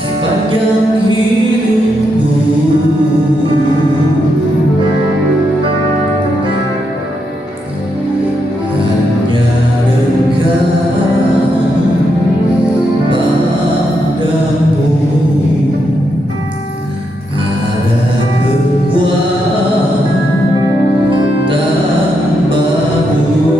sepanjang hidupku, hanya dekat padamu. Ada kekuatan baru.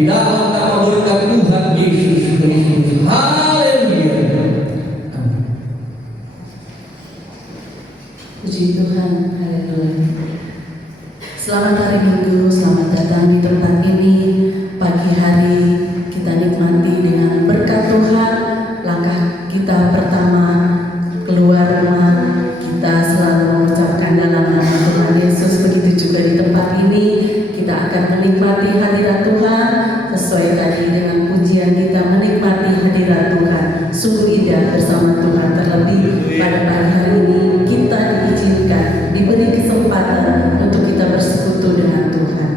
di dalam nama berkat Tuhan Yesus Kristus. Haleluya. Amin. Puji Tuhan, haleluya. Selamat hari Minggu, selamat datang di tempat ini. Pagi hari kita nikmati dengan berkat Tuhan. Langkah kita pertama keluar rumah, kita selalu mengucapkan dalam nama Tuhan Yesus. Begitu juga di tempat ini, kita akan menikmati hadirat Tuhan. Sesuai tadi dengan pujian kita, menikmati hadirat Tuhan. Sungguh indah bersama Tuhan. Terlebih pada pagi hari ini kita diizinkan, diberi kesempatan untuk kita bersekutu dengan Tuhan.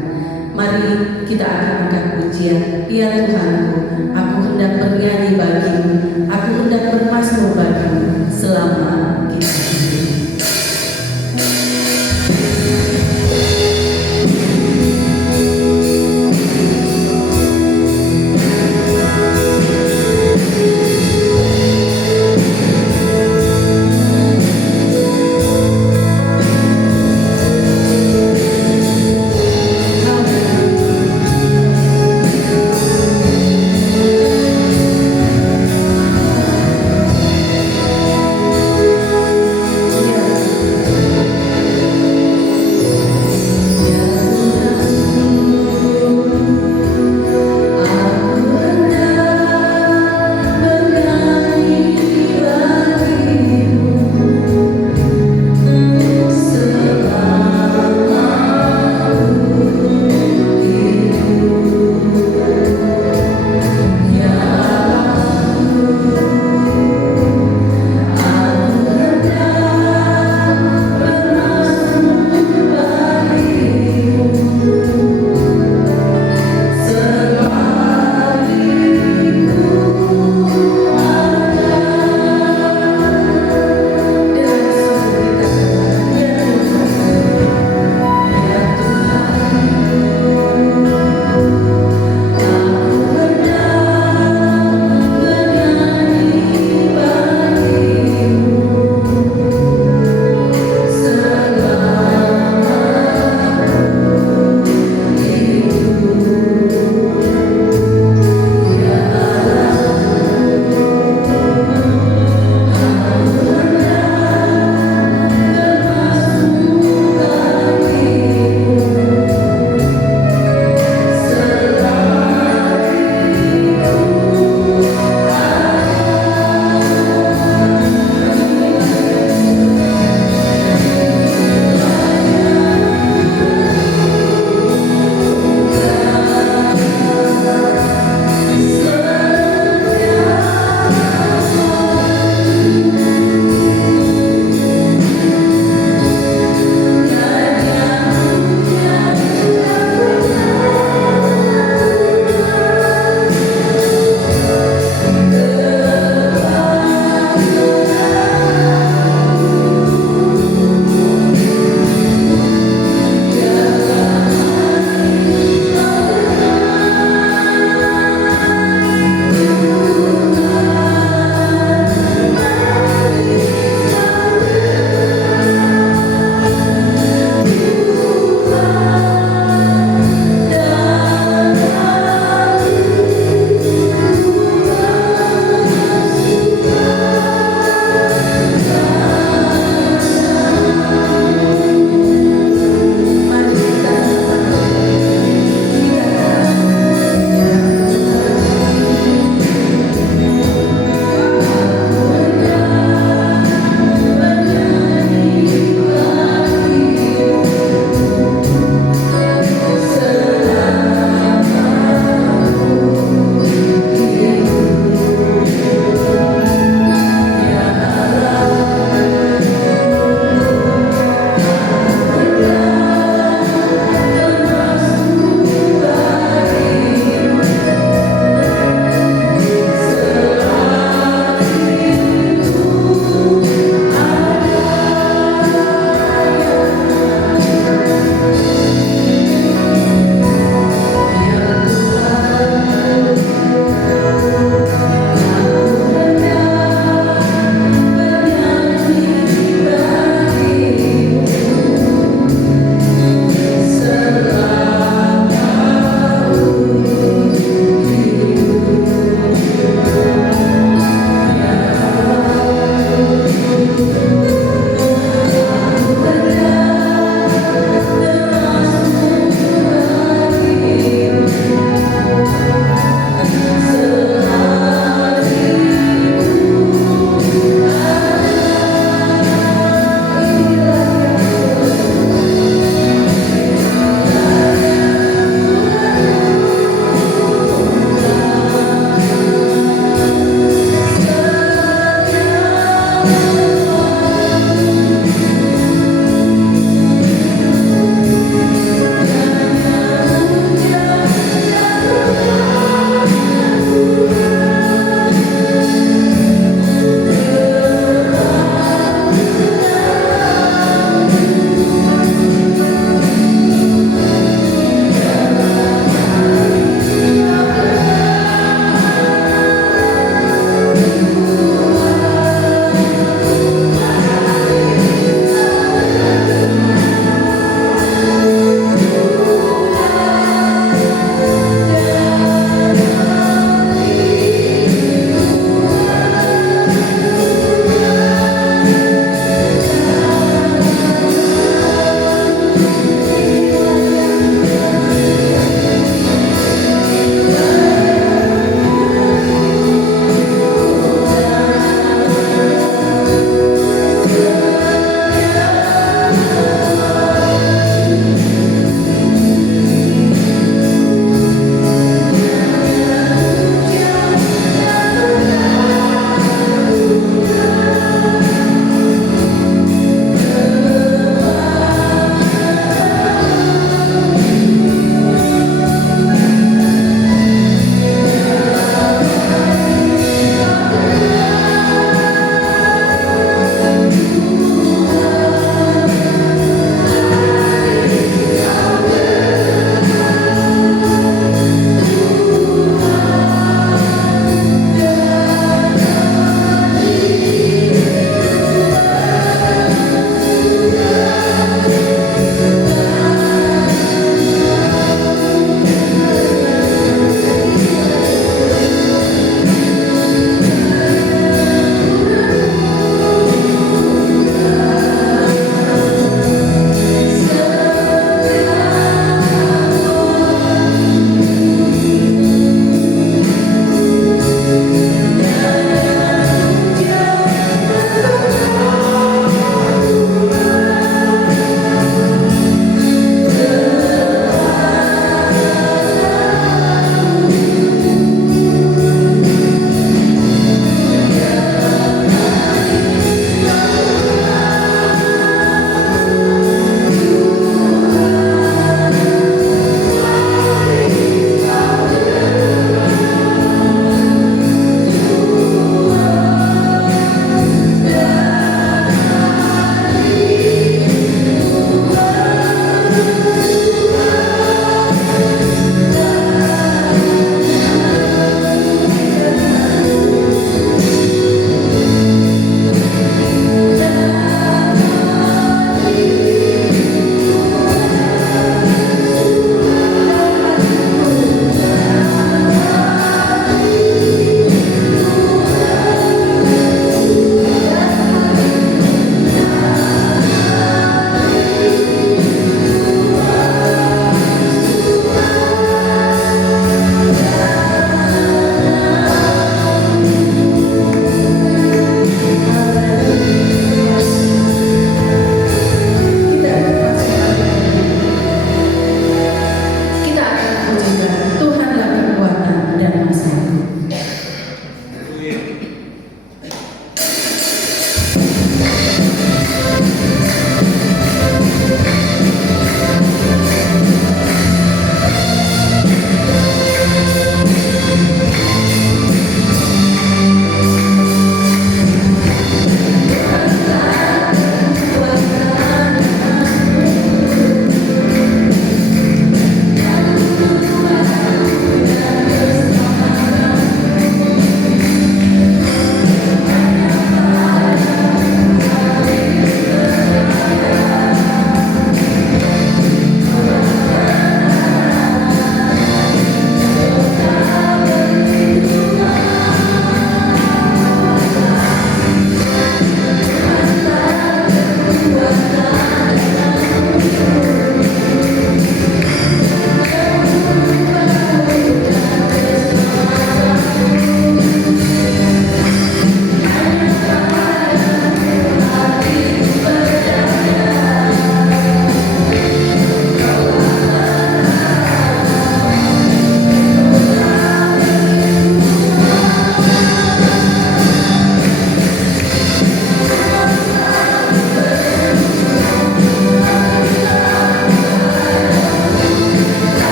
Mari kita akan angkat pujian. Ya Tuhanku, aku hendak bernyanyi bagimu, aku hendak bermazmur bagimu selama kita hidup.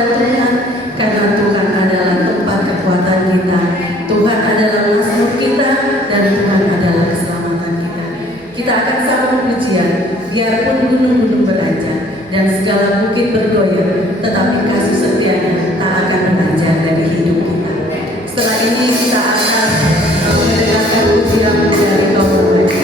kepada Tuhan, karena Tuhan adalah tempat kekuatan kita, Tuhan adalah mazmur kita, dan Tuhan adalah keselamatan kita. Kita akan sambung pujian, biarpun gunung-gunung beranjak dan segala bukit bergoyang, tetapi kasih setianya tak akan beranjak dari hidup kita. Setelah ini kita akan mendengarkan pujian dari kaum remaja.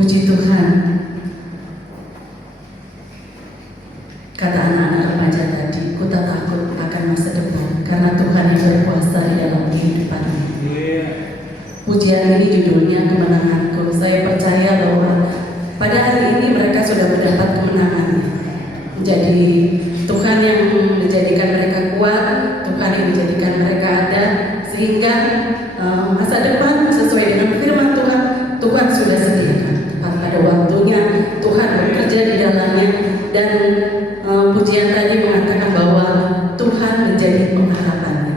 Puji Tuhan. Kata anak-anak remaja tadi, ku tak takut akan masa depan karena Tuhan yang berkuasa di dalam kehidupan ini. Pujian ini judulnya Kemenanganku. Saya percaya bahwa pada hari ini mereka sudah mendapat kemenangan. Jadi Tuhan yang menjadikan mereka kuat, Tuhan yang menjadikan mereka ada, sehingga masa depan sesuai dengan firman Tuhan, Tuhan sudah sediakan. Tepat pada waktunya Tuhan bekerja di dalamnya, dan pujian tadi mengatakan bahwa Tuhan menjadi pengharapannya.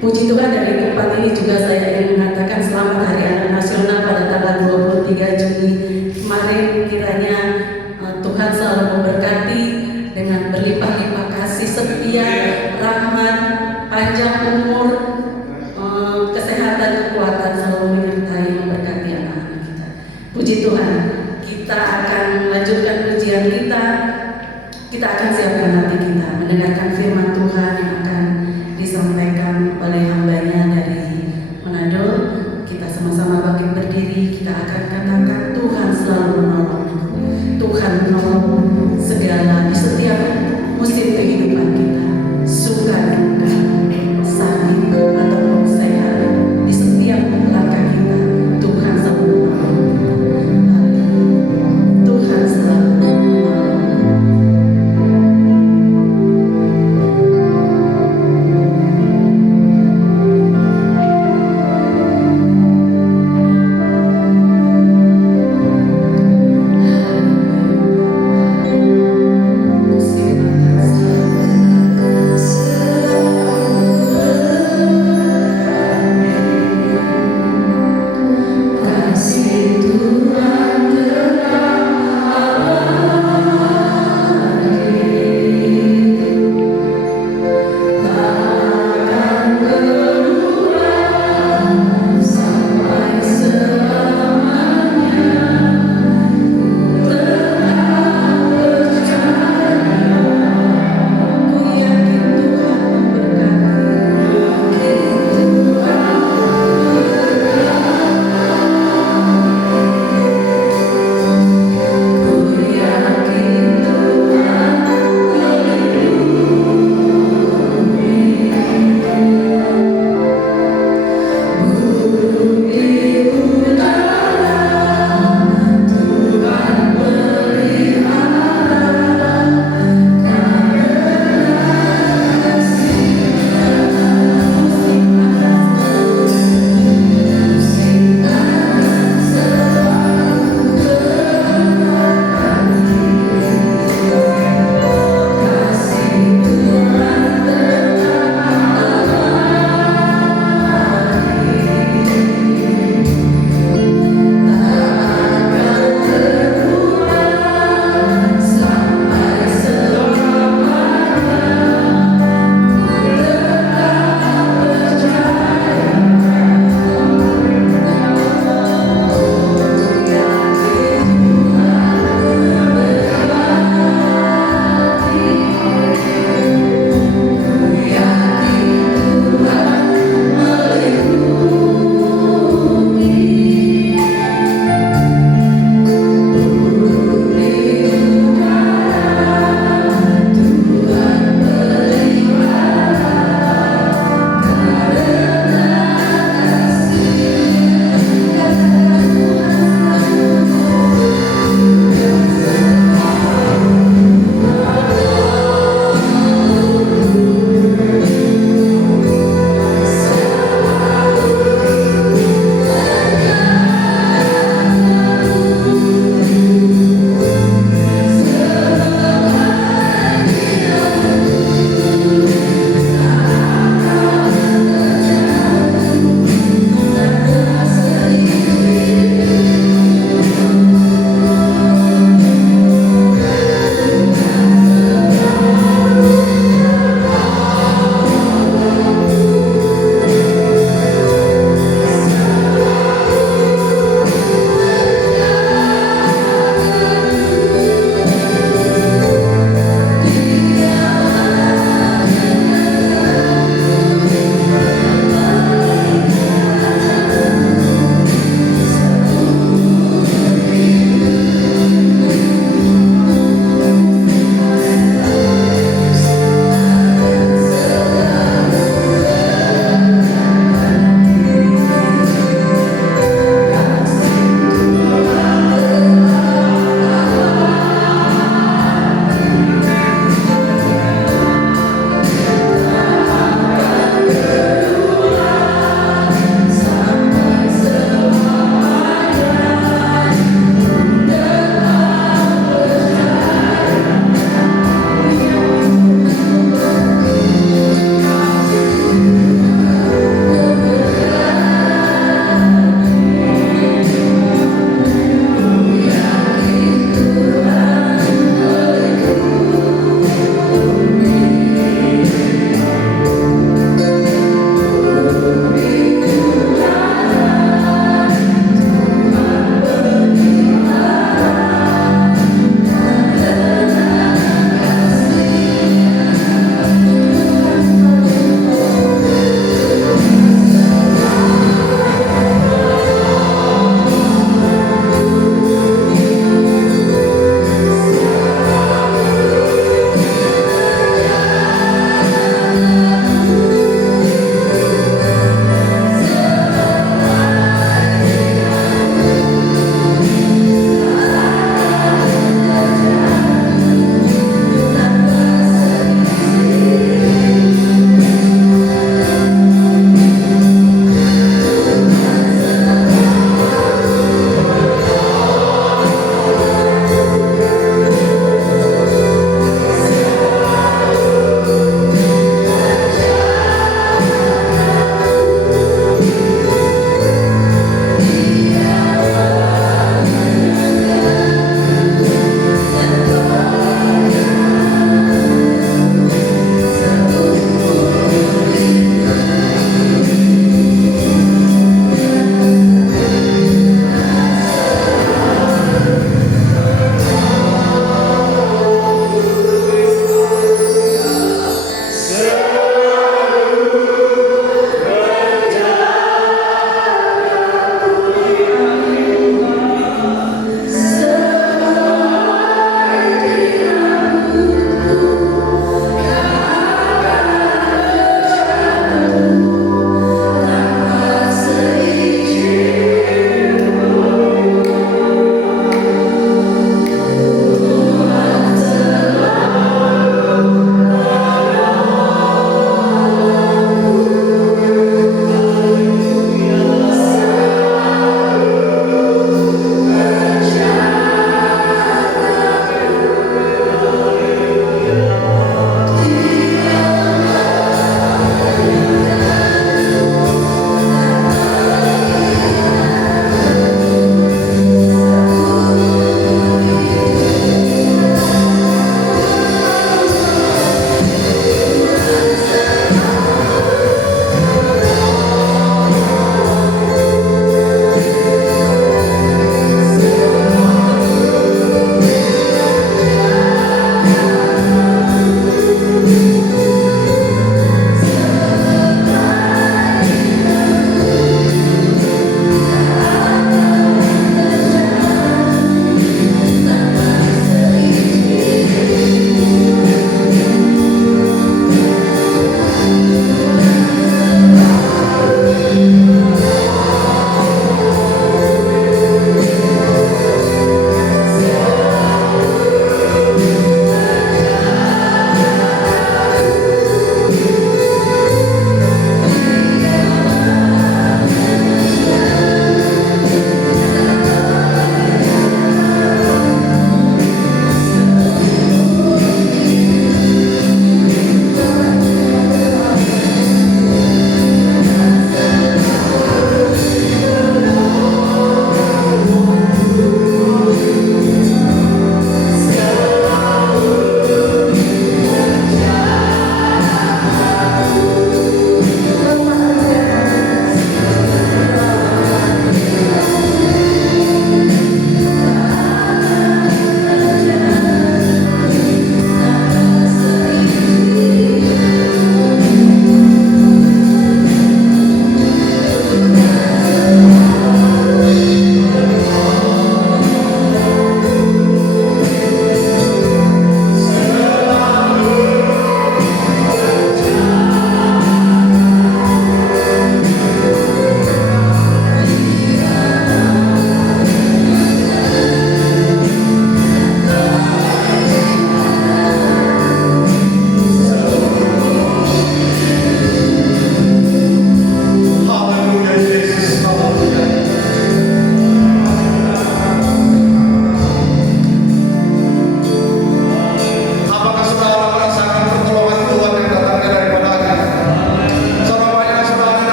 Puji Tuhan, dari tempat ini juga saya ingin mengatakan selamat Hari Anak Nasional pada tanggal 23 Juni kemarin. Kiranya Tuhan selalu memberkati dengan berlimpah-limpah kasih setia, rahmat, panjang umur, kesehatan, kekuatan selalu menyertai memberkati anak-anak kita. Puji Tuhan, kita akan melanjutkan pujian kita. Kita akan siapkan hati kita mendengarkan firman Tuhan yang akan disampaikan oleh hambanya dari Manado. Kita sama-sama bangkit berdiri. Kita akan katakan, Tuhan selalu menolong. Tuhan menolong segala di setiap musim kehidupan kita, suka duka, sakit ataupun sehat, di setiap langkah kita Tuhan selalu menolong. Tuhan selalu menolong.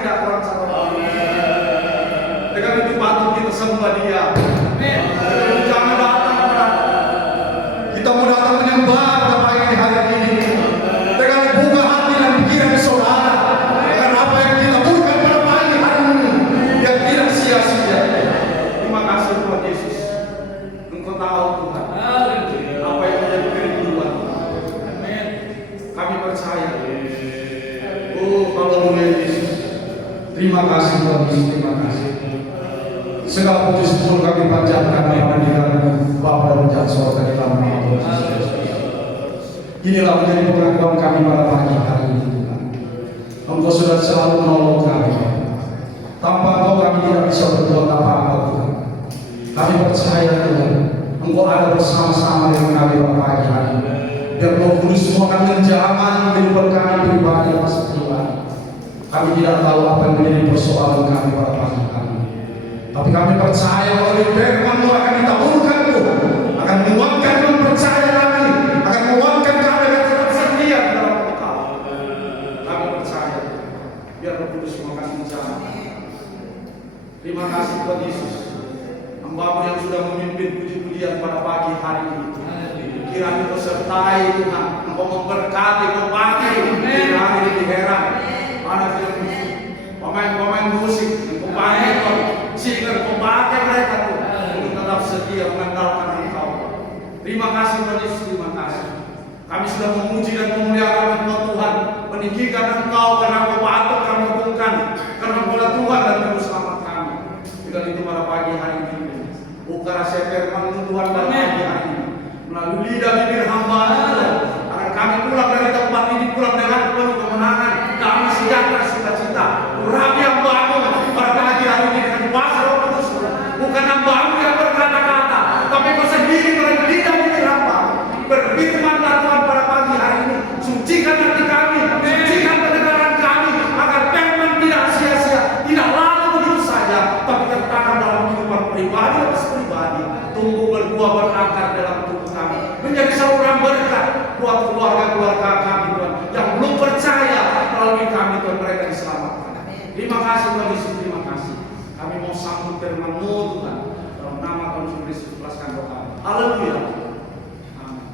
tidak kurang satu hari. Dengan itu patut kita sembah Dia. Jangan datang kepada kita mau datang menyembah pada pagi hari ini dengan buka hati dan pikiran saudara dengan apa yang dilakukan pada pagi hari ini yang tidak sia-sia. Terima kasih Tuhan Yesus. Engkau tahu Tuhan apa yang menjadi kerinduan. Kami percaya. Oh, haleluya Yesus. Terima kasih Tuhan Yesus, terima kasih. Segala puji syukur kami panjatkan kepada Dia Bapa dan Putra Surga di dalam nama Tuhan Yesus. Inilah menjadi pengakuan kami pada pagi hari ini Tuhan. Engkau sudah selalu menolong kami. Tanpa Engkau kami tidak bisa berbuat apa-apa Tuhan. Kami percaya Tuhan, Engkau ada bersama-sama dengan kami pada pagi hari ini. Biar Roh Kudus semua akan menjamah kehidupan kami pribadi dan pribadi. Kami tidak tahu apa yang menjadi persoalan kami pada pagi hari ini. Tapi kami percaya oleh firman-Mu akan ditaburkan Tuhan, akan menguatkan dan percaya kami, akan menguatkan kami akan tetap setia dalam Engkau. Kami percaya, biar Roh Kudus semua akan menjamah. Terima kasih Tuhan Yesus, Hamba-Mu yang sudah memimpin puji-pujian pada pagi hari ini. Kiranya Engkau sertai Tuhan, Engkau memberkati, memakai kiranya ini diheran. Mana pemain musik, Engkau pakai singer, Engkau pakai mereka Tuhan untuk tetap setia mengandalkan Engkau. Terima kasih Tuhan Yesus, terima kasih. Kami sudah memuji dan memuliakan Engkau Tuhan, meninggikan Engkau karena Engkau patut kami agungkan, karena Engkau Tuhan dan Juru Selamat kami. Dengan itu pada pagi hari ini, buka rahasia firman Tuhan pada pagi hari ini. Melalui lidah bibir hamba Tuhan, agar kami pulang dari tempat ini pulang dengan penuh kemenangan, damai sejahtera, sukacita. Urapi hamba-Mu pada pagi hari ini dengan kuasa Roh Kudus. Bukan hamba-Mu yang berkata-kata, tapi Kau sendiri melalui lidah bibir hamba berfirman-Lah Tuhan pada pagi hari ini. Sucikan hati kami, sucikan pendengaran kami, agar firman tidak sia-sia, tidak lalu begitu saja, tapi tertanam dalam kehidupan pribadi dan pribadi, tumbuh berbuah berakar dalam tubuh kami, menjadi saluran berkat buat keluarga-keluarga kami Tuhan yang belum percaya melalui kami Tuhan mereka diselamatkan. Terima kasih Tuhan Yesus, terima kasih. Kami mau sambut firman-Mu Tuhan dalam nama Tuhan Yesus Kristus. Ikhlaskan doa. Haleluya. Amin.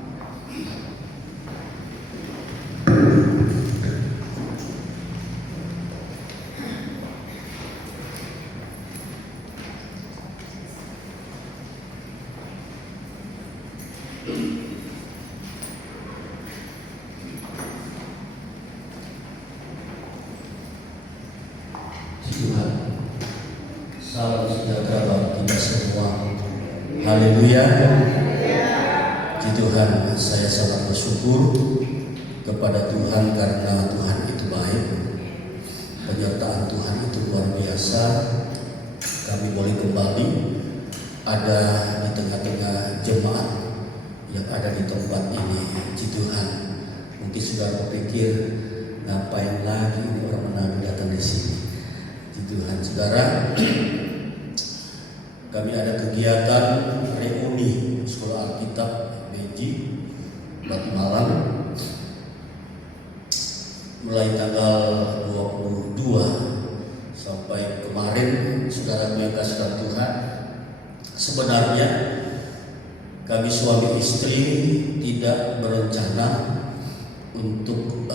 Tuhan, salam sejahtera bagi kita semua. Haleluya. Puji Tuhan, saya sangat bersyukur kepada Tuhan karena Tuhan itu baik. Penyertaan Tuhan itu luar biasa. Kami boleh kembali ada di tengah-tengah jemaat yang ada di tempat ini. Puji Tuhan. Mungkin saudara berpikir, ngapain lagi ini orang Menawi datang di sini? Tuhan, saudara, kami ada kegiatan reuni Sekolah Alkitab Beji Batu Malang mulai tanggal 22 sampai kemarin. Saudara yang kasih Tuhan, sebenarnya kami suami istri tidak berencana untuk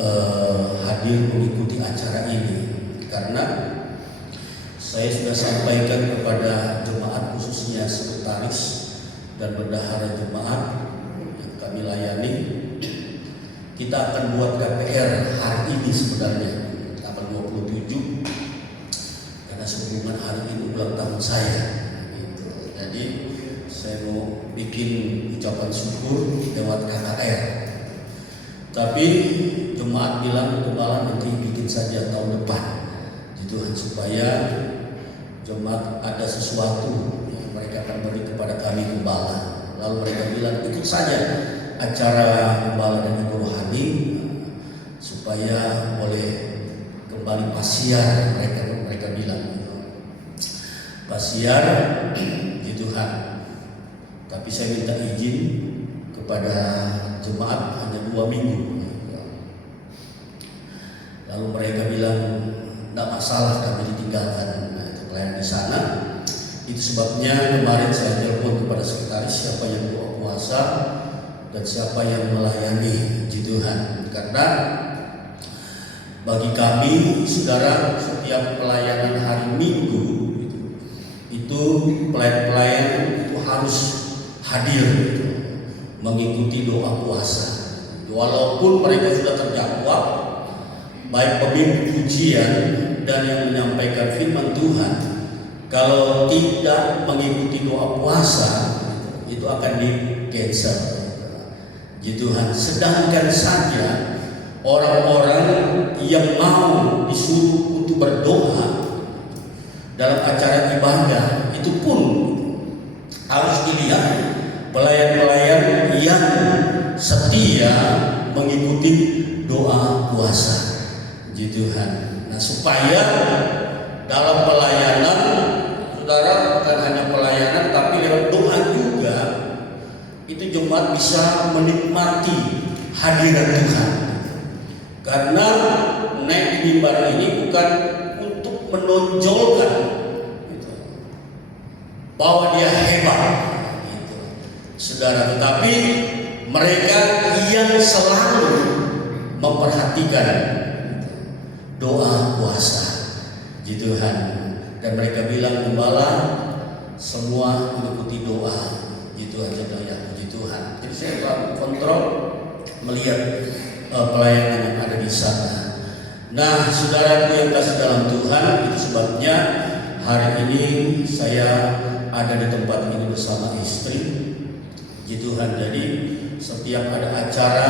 hadir mengikuti acara ini karena saya sudah sampaikan kepada jemaat, khususnya sekretaris dan bendahara jemaat yang kami layani, kita akan buat KPR hari ini sebenarnya tanggal 27 karena sehubungan hari ini ulang tahun saya. Jadi saya mau bikin ucapan syukur lewat KKR. Tapi jemaat bilang gembala nanti bikin saja tahun depan. Tuhan, supaya jemaat ada sesuatu yang mereka akan beri kepada kami gembala. Lalu mereka bilang ikut saja acara gembala dan ibu rohani supaya boleh kembali pasiar. Mereka bilang pasiar di Tuhan. Tapi saya minta izin kepada jemaat hanya 2 minggu. Lalu mereka bilang tidak masalah kami ditinggalkan. Nah, itu pelayan di sana. Itu sebabnya kemarin saya telepon kepada sekretaris siapa yang doa puasa dan siapa yang melayani puji Tuhan. Karena bagi kami, saudara, setiap pelayanan hari Minggu itu pelayan-pelayan itu harus hadir mengikuti doa puasa. Walaupun mereka sudah terjadwal, baik pemimpin pujian dan yang menyampaikan firman Tuhan, kalau tidak mengikuti doa puasa itu akan di-cancel. Puji Tuhan. Sedangkan saja orang-orang yang mau disuruh untuk berdoa dalam acara ibadah itu pun harus dilihat pelayan-pelayan yang setia mengikuti doa puasa. Puji Tuhan. Nah, supaya dalam pelayanan saudara bukan hanya pelayanan tapi lewat doa juga itu jemaat bisa menikmati hadirat Tuhan. Karena naik di mimbar ini bukan untuk menonjolkan bahwa dia hebat, saudara, tetapi mereka yang selalu memperhatikan doa puasa, puji Tuhan. Dan mereka bilang gembala semua mengikuti doa, gitu aja ya, puji Tuhan. Jadi saya selalu kontrol melihat pelayanan yang ada di sana. Nah, saudaraku yang kasih dalam Tuhan, itu sebabnya hari ini saya ada di tempat ini bersama istri, puji Tuhan. Jadi setiap ada acara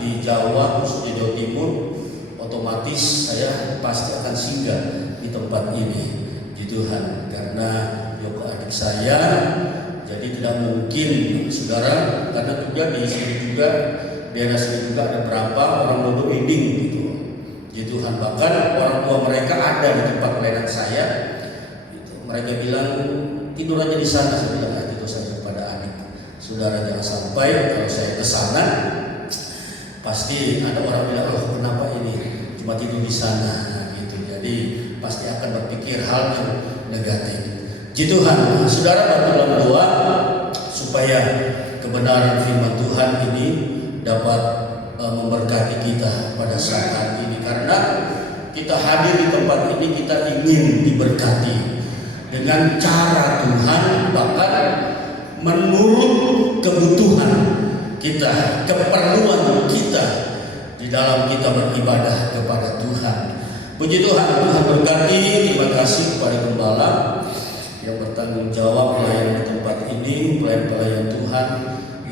di Jawa, khususnya Jawa Timur, otomatis saya pasti akan singgah di tempat ini, puji Tuhan. Karena Yoko adik saya, jadi tidak mungkin saudara, karena juga di sini juga daerah sini juga ada berapa orang bodoh wedding gitu, puji Tuhan. Bahkan orang tua mereka ada di tempat pelayanan saya, gitu. Mereka bilang tidur aja di sana. Saya bilang itu saja kepada adik, saudara, jangan sampai kalau saya ke sana pasti ada orang bilang, oh kenapa ini cuma tidur di sana, gitu. Jadi pasti akan berpikir hal yang negatif. Puji Tuhan. Saudara, bantu dalam doa supaya kebenaran firman Tuhan ini dapat memberkati kita pada saat hari ini. Karena kita hadir di tempat ini, kita ingin diberkati dengan cara Tuhan, bahkan menurut kebutuhan kita, keperluan kita di dalam kita beribadah kepada Tuhan. Puji Tuhan. Tuhan berkati. Terima kasih kepada gembala yang bertanggung jawab pelayanan di tempat ini, pelayan-pelayan Tuhan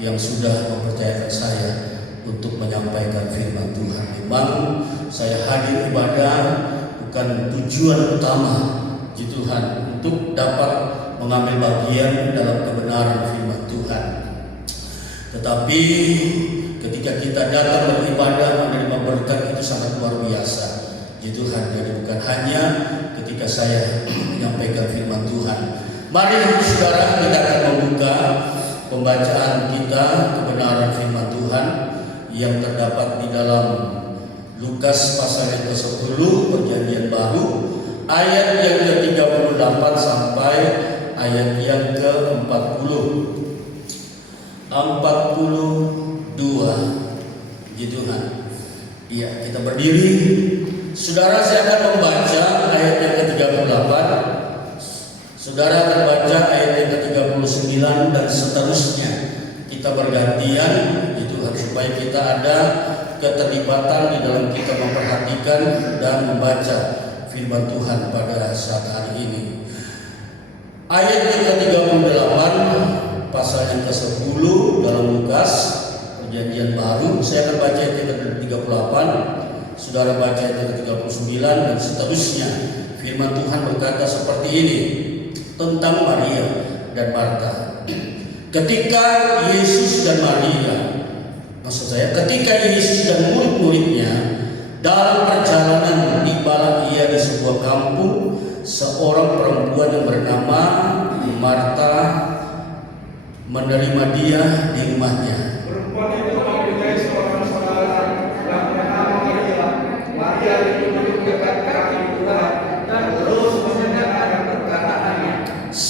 yang sudah mempercayakan saya untuk menyampaikan firman Tuhan. Memang saya hadir ibadah bukan tujuan utama, puji Tuhan, untuk dapat mengambil bagian dalam kebenaran firman Tuhan. Tetapi ketika kita datang beribadah menerima berkat itu sangat luar biasa, puji Tuhan. Jadi bukan hanya ketika saya menyampaikan firman Tuhan. Mari saudara, kita akan membuka pembacaan kita kebenaran firman Tuhan yang terdapat di dalam Lukas pasal yang ke-10 Perjanjian Baru, ayat yang ke-38 sampai ayat yang ke-40. 42. Puji Tuhan. Iya, kita berdiri. Saudara, saya akan membaca ayat yang ke-38. Saudara akan baca ayat yang ke-39 dan seterusnya. Kita bergantian, itu supaya kita ada keterlibatan di dalam kita memperhatikan dan membaca firman Tuhan pada saat hari ini. Ayat yang ke-38 pasal yang ke-10 dalam Lukas Perjanjian Baru. Saya akan baca ayat yang ke-38, saudara baca ayat yang ke-39 dan seterusnya. Firman Tuhan berkata seperti ini tentang Maria dan Marta. Ketika Yesus dan Maria, maksud saya ketika Yesus dan murid-muridnya dalam perjalanan tibalah ia di sebuah kampung, seorang perempuan yang bernama Marta menerima dia di rumahnya. Perempuan itu mempunyai seorang saudara yang bernama Maria. Maria itu duduk dekat kaki Tuhan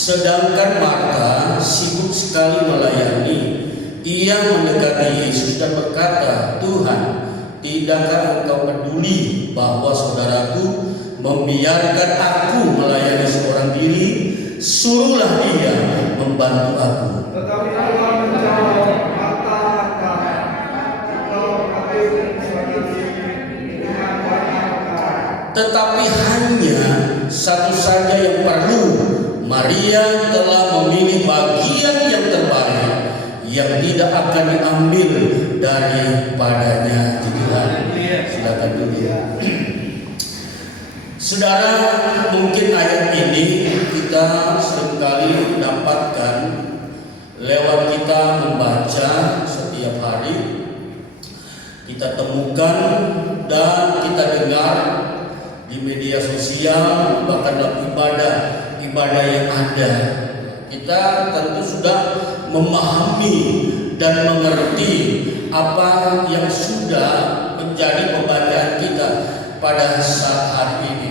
Sedangkan Marta sibuk sekali melayani. Ia mendekati Yesus dan berkata, "Tuhan, tidakkah engkau peduli bahwa saudaraku membiarkan aku melayani seorang diri? Suruhlah dia membantu aku." Tetapi Tuhan menjawab, "Marta, Marta, engkau khawatir sebagai dengan banyak perkara. Tetapi hanya satu saja yang perlu. Maria telah memilih bagian yang terbaik, yang tidak akan diambil daripadanya." Tuhan, silakan dulu. Saudara, mungkin ayat ini kita seringkali dapatkan lewat kita membaca setiap hari, kita temukan dan kita dengar di media sosial, bahkan dalam ibadah yang ada. Kita tentu sudah memahami dan mengerti apa yang sudah menjadi pembacaan kita pada saat hari ini.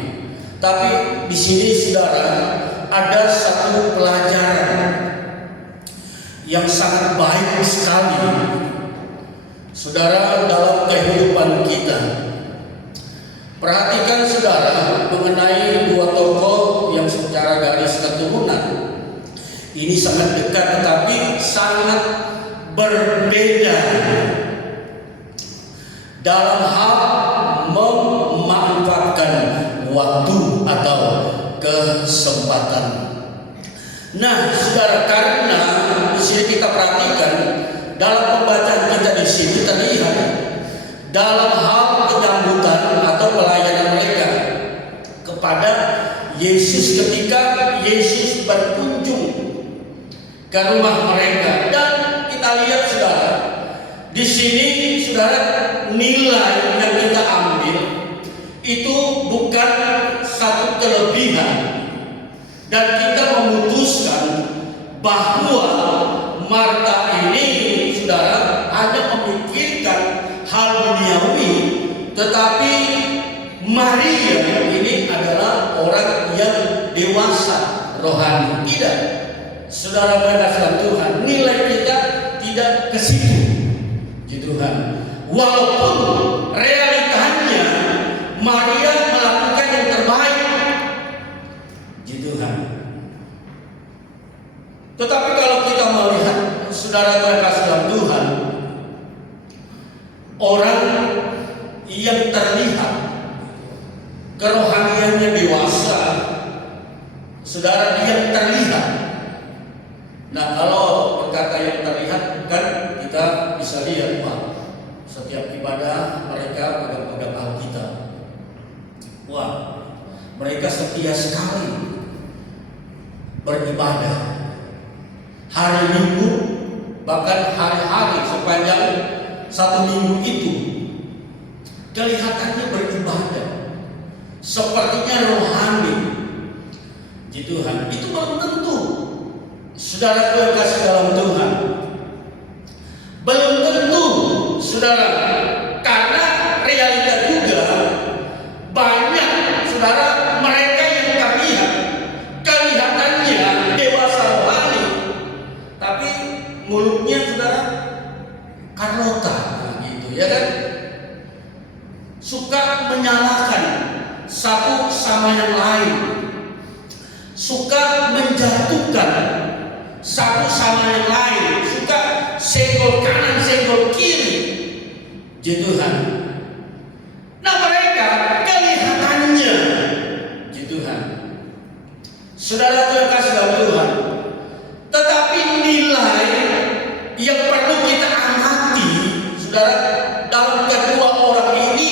Tapi di sini saudara, ada satu pelajaran yang sangat baik sekali, saudara, dalam kehidupan kita. Perhatikan saudara mengenai dua tokoh yang secara garis keturunan ini sangat dekat tetapi sangat berbeda dalam hal memanfaatkan waktu atau kesempatan. Nah, saudara, karena di sini kita perhatikan dalam pembacaan kita di sini terlihat dalam hal penyambutan atau pelayanan mereka kepada Yesus ketika Yesus berkunjung ke rumah mereka. Dan kita lihat saudara, di sini saudara, nilai yang kita ambil itu bukan satu kelebihan, dan kita memutuskan bahwa Marta ini saudara hanya memikirkan hal duniawi, tetapi Maria ini adalah orang yang dewasa rohani. Tidak, saudara berkasih Tuhan, nilai kita tidak ke situ, Tuhan. Walaupun realitanya Maria melakukan yang terbaik, Tuhan. Tetapi kalau kita melihat, saudara berkasih Tuhan, orang yang terlihat kerohaniannya dewasa, saudara, yang terlihat. Nah, kalau berkata yang terlihat, kan kita bisa lihat, Pak, setiap ibadah mereka pegang-pegang Alkitab. Wah, mereka setia sekali beribadah. Hari Minggu, bahkan hari-hari sepanjang satu minggu itu kelihatannya beribadah, sepertinya rohani. Tuhan, itu belum tentu, saudara kasih dalam Tuhan. Belum tentu, saudara, karena realita juga banyak, saudara, mereka yang terlihat kelihatannya dewasa rohani, tapi mulutnya, saudara, Carlota, gitu ya kan? Suka menyalahkan satu sama yang lain, suka menjatuhkan satu sama yang lain, suka senggol kanan senggol kiri, Tuhan. Nah, mereka kelihatannya, Tuhan, saudara terkasih dalam Tuhan, tetapi nilai yang perlu kita amati, saudara, dalam kedua orang ini,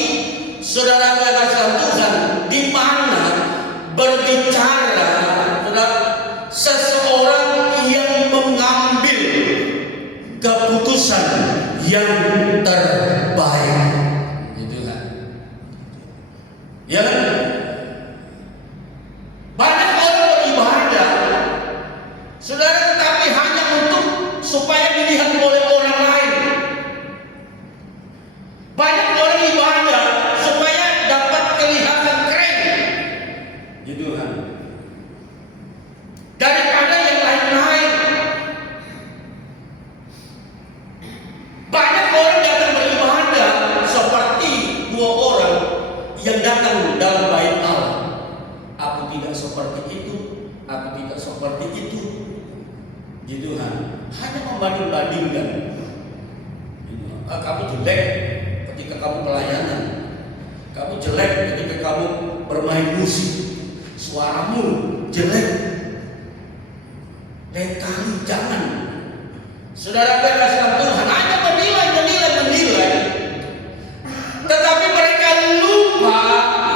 saudara terkasih dalam Tuhan, di mana berbicara, saudara, seseorang yang mengambil keputusan yang terbaik, Tuhan. Ya kan? Banyak orang beribadah, saudara, tetapi hanya untuk supaya dilihat oleh orang lain. Banyak orang ibadah supaya dapat kelihatan keren, Tuhan. Daripada seperti itu, aku tidak seperti itu. Ji Tuhan, hanya membanding-bandingkan. Kamu jelek ketika kamu pelayanan, kamu jelek ketika kamu bermain musik, suaramu jelek. Lain kali jangan. Saudara kasih Tuhan hanya menilai. Tetapi mereka lupa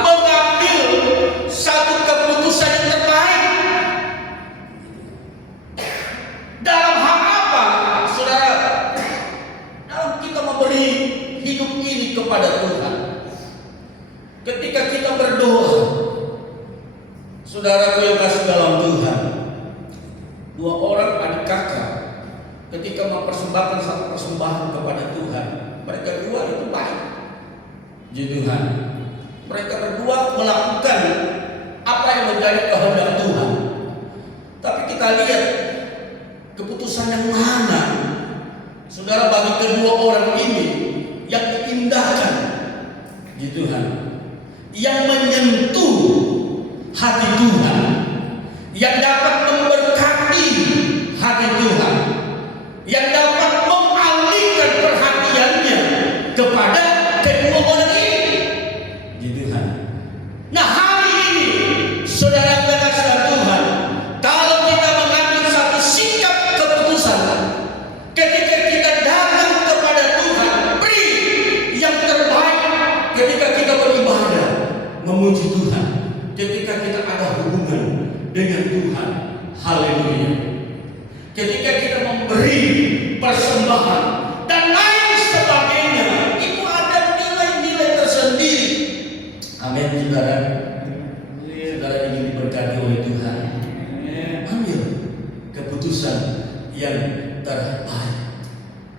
mengambil satu keputusan yang terbaik. Dalam hal apa, saudara? Dalam kita memberi hidup ini kepada Tuhan. Ketika kita berdoa, saudaraku yang kasih dalam Tuhan, dua orang adik kakak ketika mempersembahkan satu persembahan kepada Tuhan, mereka berdua itu baik. Ji Tuhan, mereka berdua melakukan apa yang menjadi kehendak Tuhan. Tapi kita lihat keputusan yang mana, saudara, bagi kedua orang ini yang diindahkan, Ji Tuhan, yang menyentuh hati Tuhan, yang dapat memberkati hati Tuhan, yang dapat mengalihkan perhatiannya kepada kedua orang ini. Ji Tuhan. Nah, hari ini saudara kasih Tuhan, kalau kita mengambil satu sikap keputusan, ketika kita datang kepada Tuhan, beri yang terbaik ketika kita beribadah, memuji Tuhan, ketika kita ada hubungan dengan Tuhan. Haleluya. Ketika kita memberi persembahan dan lain sebagainya, itu ada nilai-nilai tersendiri. Amin, saudara. Saudara ingin diberkati oleh Tuhan, ambil keputusan yang terbaik.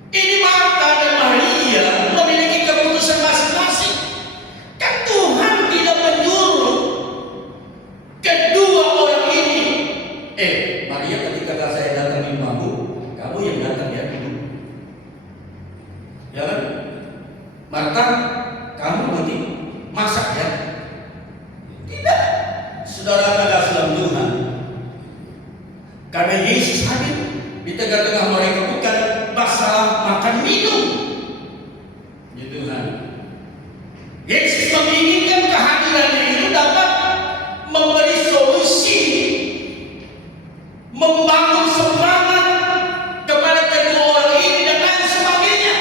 Ini Marta dan Maria memiliki keputusan masing-masing. Kan Tuhan tidak menyuruh kedua orang ini, Maria, ketika saya datang di rumahmu, kamu yang datang ya dulu. Ya kan? Marta, kamu nanti masak ya? Tidak. Saudara kasih dalam Tuhan, karena Yesus hadir di tengah-tengah mereka bukan masalah makan minum. Ji Tuhan, Yesus menginginkan kehadirannya itu dapat memberi solusi, membangun semangat kepada kedua orang ini dan lain sebagainya.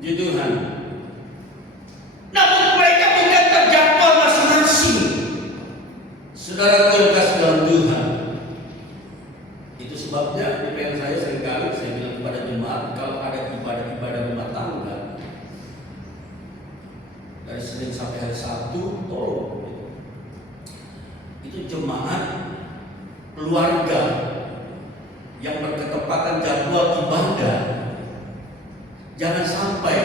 Ji Tuhan. Namun mereka bukan terjadwal masing-masing. Saudara kasih dalam Tuhan. Itu sebabnya di PN saya seringkali saya bilang kepada jemaat, kalau ada ibadah-ibadah rumah tangga dari Senin sampai hari Sabtu, tolong itu jemaat keluarga yang berketepatan jadwal ibadah, jangan sampai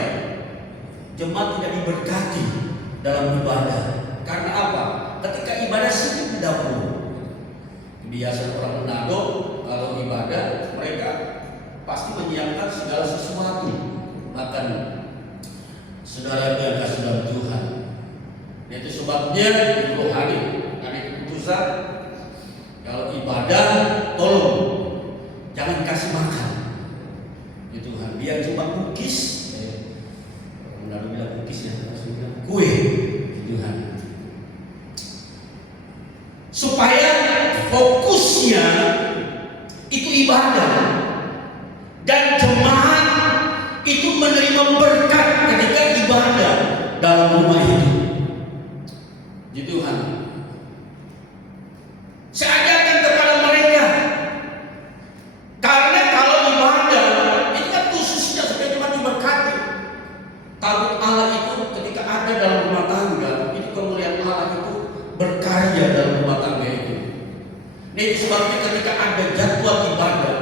jemaat tidak diberkati dalam ibadah. Karena apa? Ketika ibadah sibuk di dapur. Biasa orang Manado kalau ibadah mereka pasti menyiapkan segala sesuatu. Bahkan saudara yang kasih dalam Tuhan, itu sebabnya di hari ada keputusan, kalau ibadah tolong jangan kasih makan. Gitu Tuhan, dia cuma cookies, Manado bilang cookies ya, maksudnya kue. Tuhan, supaya fokusnya itu ibadah dan jemaat itu menerima berkat ketika ibadah dalam rumah itu. Di Tuhan, saya ajarkan kepada mereka, karena kalau ibadah itu kan khususnya supaya jemaat diberkati. Tabut Allah itu ketika ada dalam rumah tangga, itu kemuliaan Allah itu berkarya dalam rumah tangga itu. Nah, itu sebabnya ketika ada jadwal ibadah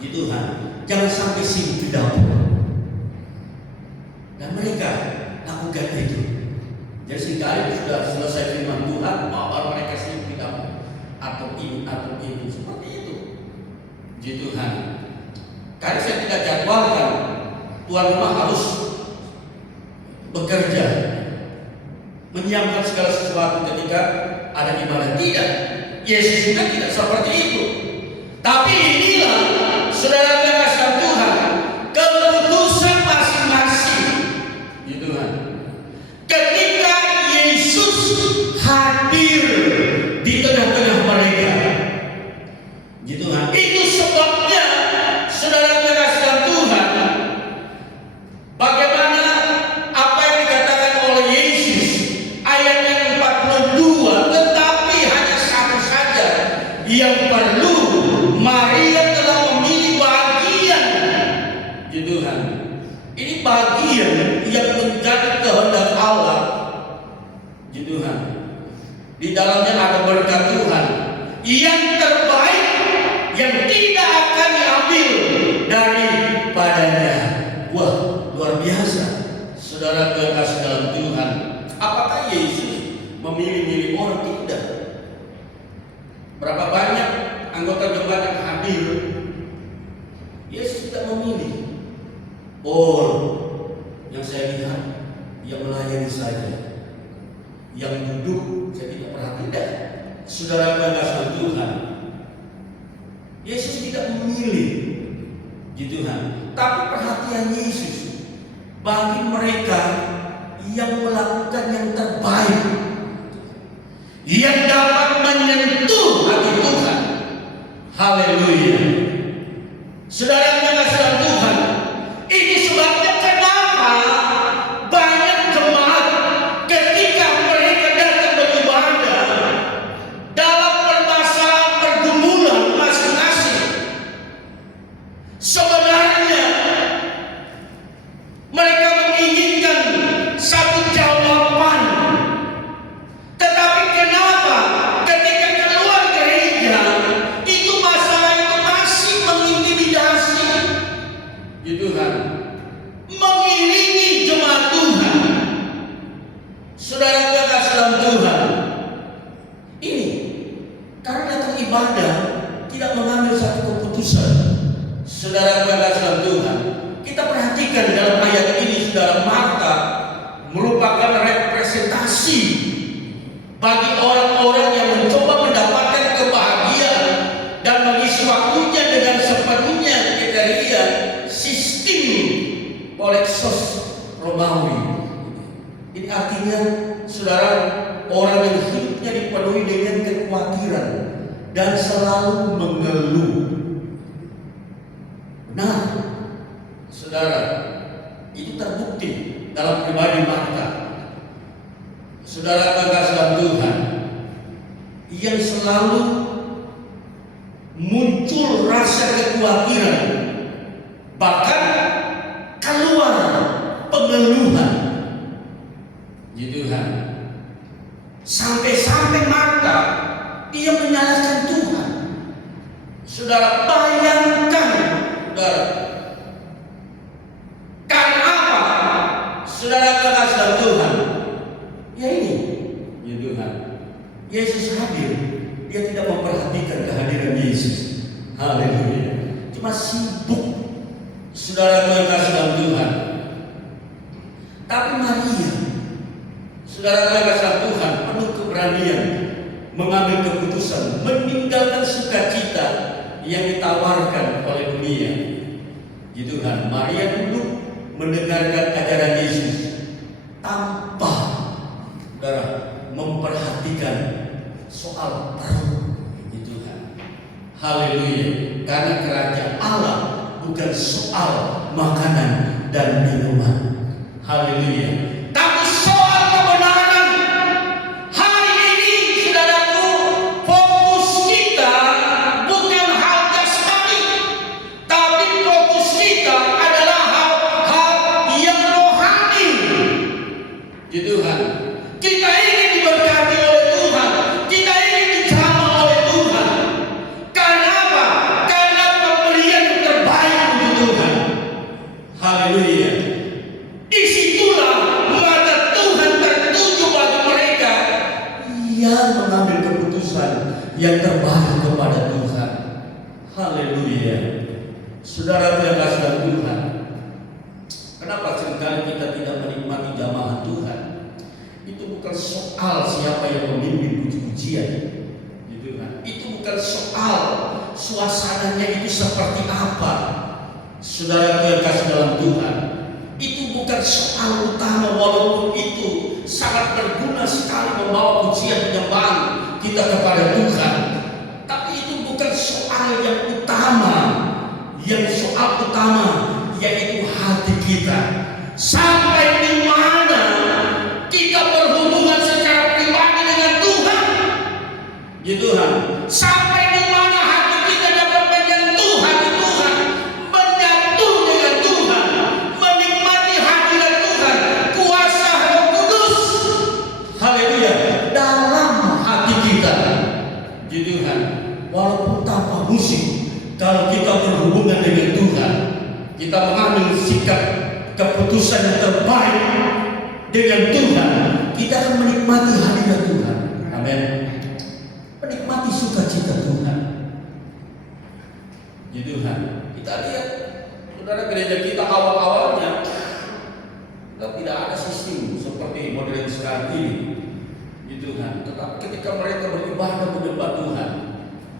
di Tuhan, jangan sampai sibuk di dapur. Dan mereka lakukan itu. Jadi sekali sudah selesai firman Tuhan, baru mereka sibuk di dapur atau ini seperti itu. Di Tuhan, karena saya tidak jadwalkan, tuan rumah harus bekerja. menyiapkan segala sesuatu ketika ada ibadah. Tidak, Yesus juga tidak seperti itu. Tapi inilah saudara kekasih Tuhan, keputusan masing-masing, gitu kan. Ketika Yesus hadir di tengah-tengah mereka, gitu kan. Itu sebabnya saudara kekasih Tuhan, bagaimana apa yang dikatakan oleh Yesus ayat yang 42, tetapi hanya satu saja yang perlu, Maria telah memilih bagian, gitu kan. Ini bagian yang menjadi kehendak Allah, gitu kan. Di dalamnya ada berkat Tuhan yang terbaik, yang tidak akan diambil daripadanya. Wah, luar biasa, saudara kekasih dalam Tuhan. Apakah Yesus memilih-milih orang? Tidak. Berapa banyak anggota jemaat yang hadir? Yesus tidak memilih. Yang saya lihat, yang melayani saja, yang duduk saya tidak perhatikan. Saudara kekasih Tuhan, Yesus tidak memilih, gitu kan. Tapi perhatian Yesus bagi mereka yang melakukan yang terbaik, yang dapat menyentuh hati Tuhan. Haleluya. Saudara kekasih Tuhan, ini sebabnya kenapa banyak jemaat ketika mereka datang beribadah dalam permasalahan pergumulan masing-masing, sebenarnya mereka menginginkan satu jawaban. Tetapi kenapa ketika keluar gereja itu masalah itu masih mengintimidasi, gitu kan, mengiringi jemaat Tuhan. Saudara kekasih dalam Tuhan, ini karena datang ibadah tidak mengambil satu keputusan. Saudara kekasih dalam Tuhan, kita perhatikan dalam ayat ini, saudara, Marta merupakan representasi bagi orang-orang yang mencoba mendapatkan kebahagiaan dan mengisi waktunya dengan sepenuhnya. Kita lihat sistem Polexos Romawi. Ini artinya, saudara, orang yang hidupnya dipenuhi dengan kekhawatiran dan selalu mengeluh. Nah, saudara, itu terbukti dalam pribadi Marta. Saudara kekasih dalam Tuhan, yang selalu muncul rasa kekhawatiran, bahkan keluar pengeluhan, gitu kan. Sampai-sampai Marta ia menyalahkan Tuhan. Saudara, bayangkan, saudara, karena apa? Saudara kekasih dalam Tuhan, ya ini, gitu kan. Yesus hadir, dia tidak memperhatikan kehadiran Yesus. Haleluya. Cuma sibuk, saudara kekasih dalam Tuhan. Tapi Maria, saudara kekasih dalam Tuhan, penuh keberanian mengambil keputusan meninggalkan sukacita yang ditawarkan oleh dunia, gitu kan. Maria duduk mendengarkan ajaran Yesus tanpa, saudara, memperhatikan soal perut, gitu kan. Haleluya. Karena kerajaan Allah bukan soal makanan dan minuman. Haleluya. Tapi soal kebenaran. Hari ini, saudaraku, fokus kita bukan hal jasmani, tapi fokus kita adalah hal-hal yang rohani, gitu kan. Kita ingin diberkati oleh Tuhan, kita ingin dijamah oleh Tuhan. Karena apa? Karena pemberian terbaik untuk Tuhan. Haleluya. Disitulah mata Tuhan tertuju bagi mereka yang mengambil keputusan yang terbaik kepada Tuhan. Haleluya. Saudara yang kasih dalam Tuhan, kenapa seringkali kita tidak menikmati jamaah Tuhan? Itu bukan soal siapa yang memimpin puji-pujian, gitu kan? Itu bukan soal suasananya itu seperti apa, saudara yang kasih dalam Tuhan. Itu bukan soal utama, walaupun itu sangat berguna sekali membawa pujian penyembahan kita kepada Tuhan. Tapi itu bukan soal yang utama. Yang soal utama yaitu hati kita. Sampai di mana kita berhubungan secara pribadi dengan Tuhan, ya Tuhan. Sampai di mana hati kita dapat menyentuh hati Tuhan, menyatu dengan Tuhan, menikmati hadirat Tuhan, kuasa Roh Kudus, haleluya, dalam hati kita, ya Tuhan. Walaupun tanpa musik, kalau kita berhubungan dengan Tuhan, kita mengambil sikap keputusan yang terbaik dengan Tuhan, kita akan menikmati hadirat Tuhan. Amin. Menikmati sukacita Tuhan. Ya Tuhan, kita lihat saudara, gereja kita awal-awalnya tidak ada sistem seperti modern sekarang ini. Ya Tuhan, tetapi ketika mereka beribadah menyembah Tuhan,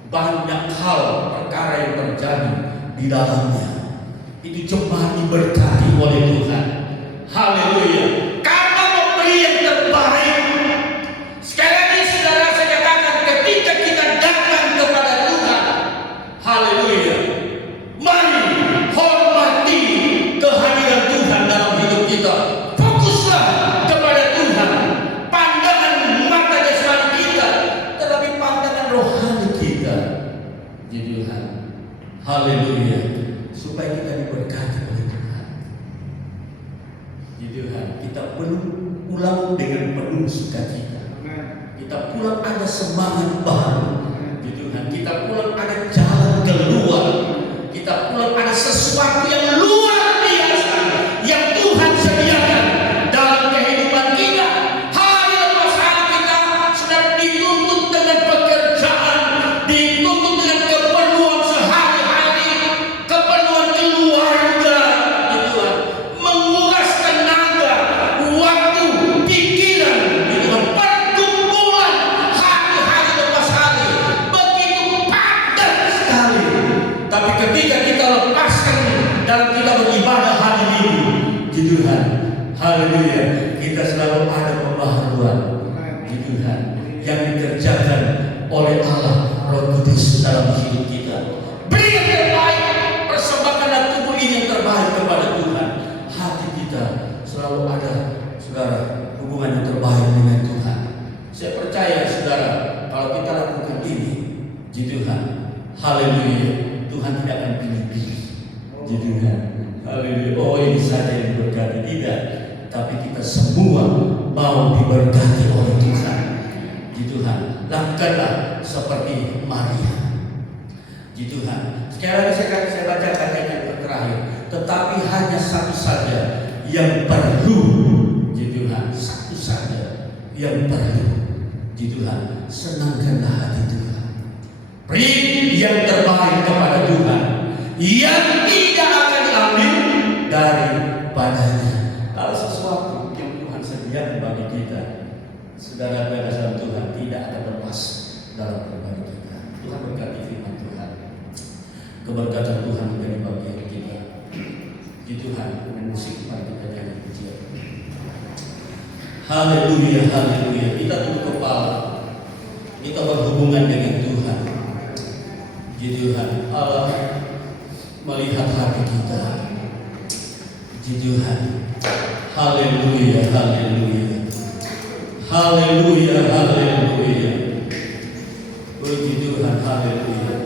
banyak hal perkara yang terjadi di dalamnya. Itu jemaat diberkati oleh Tuhan. Haleluya. Karena memberi yang terbaik. Sekali lagi saudara, saya katakan, ketika kita datang kepada Tuhan, haleluya, mari hormati kehadiran Tuhan dalam hidup kita. Fokuslah kepada Tuhan. Pandangan mata jasmani kita, tetapi pandangan rohani kita di Tuhan. Haleluya. Supaya kita diberkati oleh Tuhan. Di Tuhan, kita pulang dengan penuh sukacita. Kita pulang ada semangat baru. Di Tuhan, kita pulang ada jalan keluar. Kita pulang ada sesuatu yang luar biasa yang Tuhan sediakan dalam kehidupan kita. Hari lepas hari kita sudah dituntut dengan pekerjaan, dituntut dengan keperluan sehari-hari, keperluan keluarga, gitu kan, menguras tenaga, waktu, pikiran, gitu kan, pergumulan hari-hari lepas hari begitu padat sekali. Tapi ketika kita lepaskan dan kita beribadah hari Minggu di Tuhan, haleluya, kita selalu ada pembaharuan di Tuhan yang dikerjakan oleh Allah Roh Kudus dalam hidup kita. Beri yang terbaik, persembahkanlah tubuh ini yang terbaik kepada Tuhan. Hati kita selalu ada, saudara, hubungan yang terbaik dengan Tuhan. Saya percaya saudara, kalau kita lakukan ini di Tuhan, haleluya, Tuhan tidak akan pilih-pilih di Tuhan. Haleluya. Oh, ini saja yang diberkati, tidak, tapi kita semua mau diberkati oleh Tuhan. Di Tuhan, lakukanlah seperti Maria. Di Tuhan. Sekali lagi saya baca ayat yang terakhir. Tetapi hanya satu saja yang perlu. Di Tuhan, satu saja yang perlu. Di Tuhan, senangkanlah hati Tuhan. Beri yang terbaik kepada Tuhan, yang tidak akan diambil daripadanya. Kalau sesuatu yang Tuhan sediakan bagi kita, saudara dalam Tuhan, tidak akan lepas dalam pribadi kita. Tuhan berkati firman Tuhan. Keberkatan Tuhan menjadi bagian kita. Di Tuhan, dengan musik mari kita nyanyi pujian. Haleluya, haleluya. Kita tunduk kepala. Kita berhubungan dengan Tuhan. Di Tuhan, Allah melihat hati kita. Di Tuhan, haleluya, haleluya. Haleluya, haleluya. Puji Tuhan, haleluya.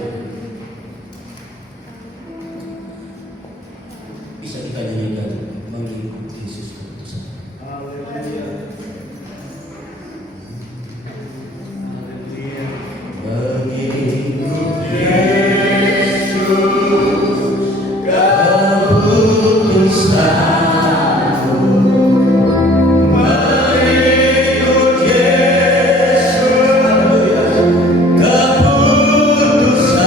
Bisa kita nyanyikan mengikut Yesus Kristus. Haleluya. Mengikut Yesus keputusan. Mengikut Yesus keputusan.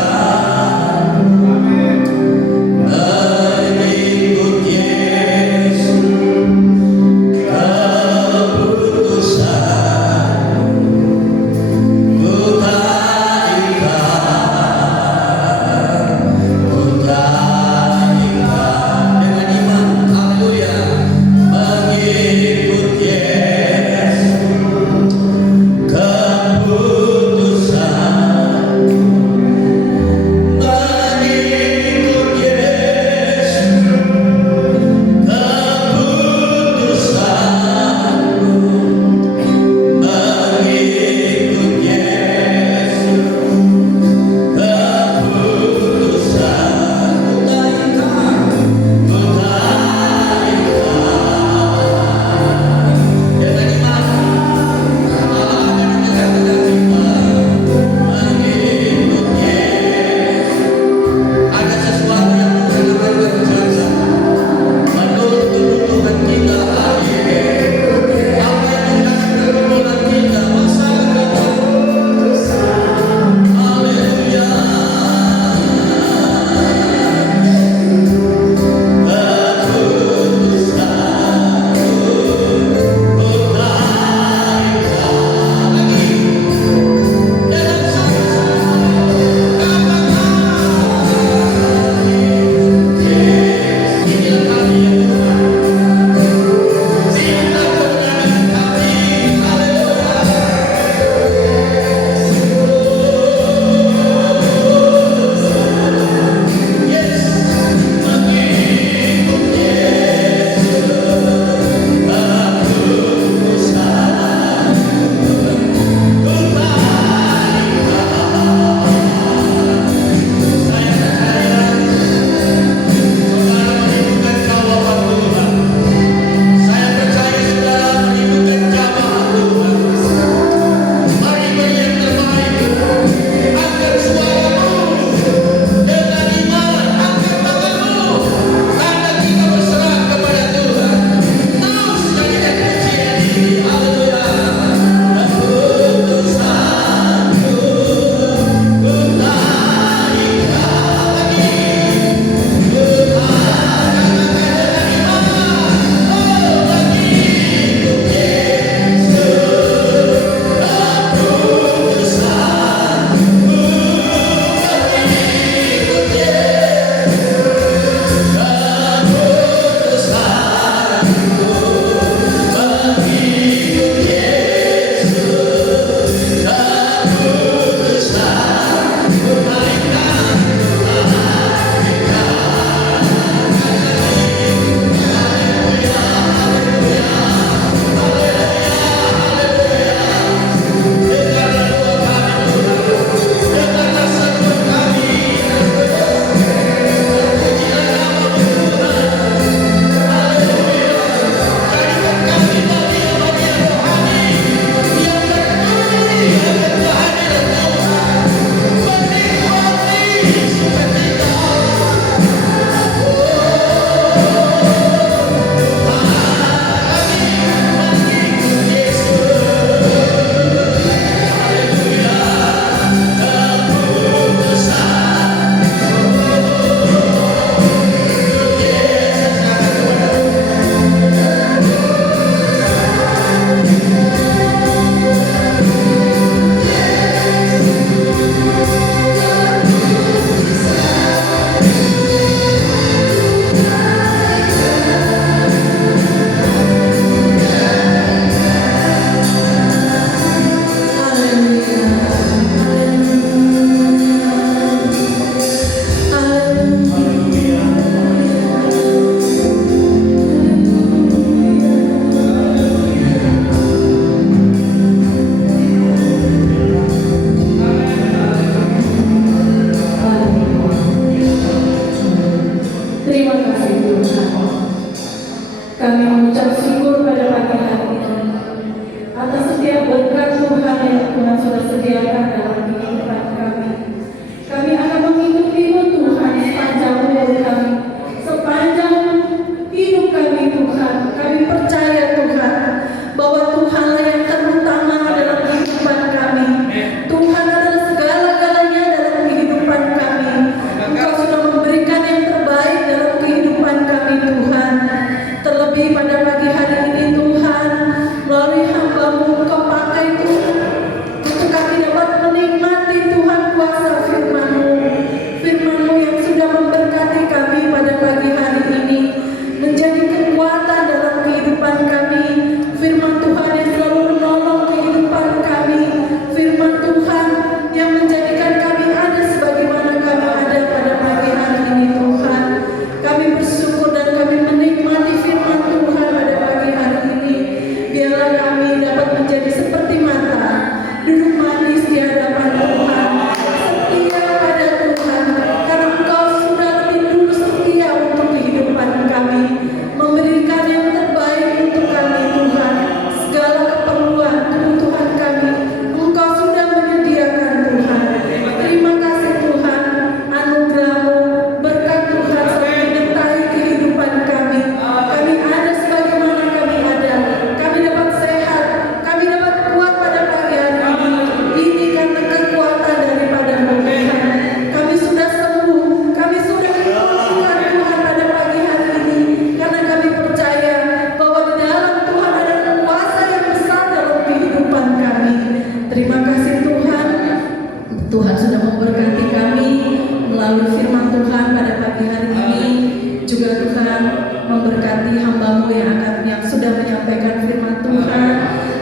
menyampaikan firman Tuhan.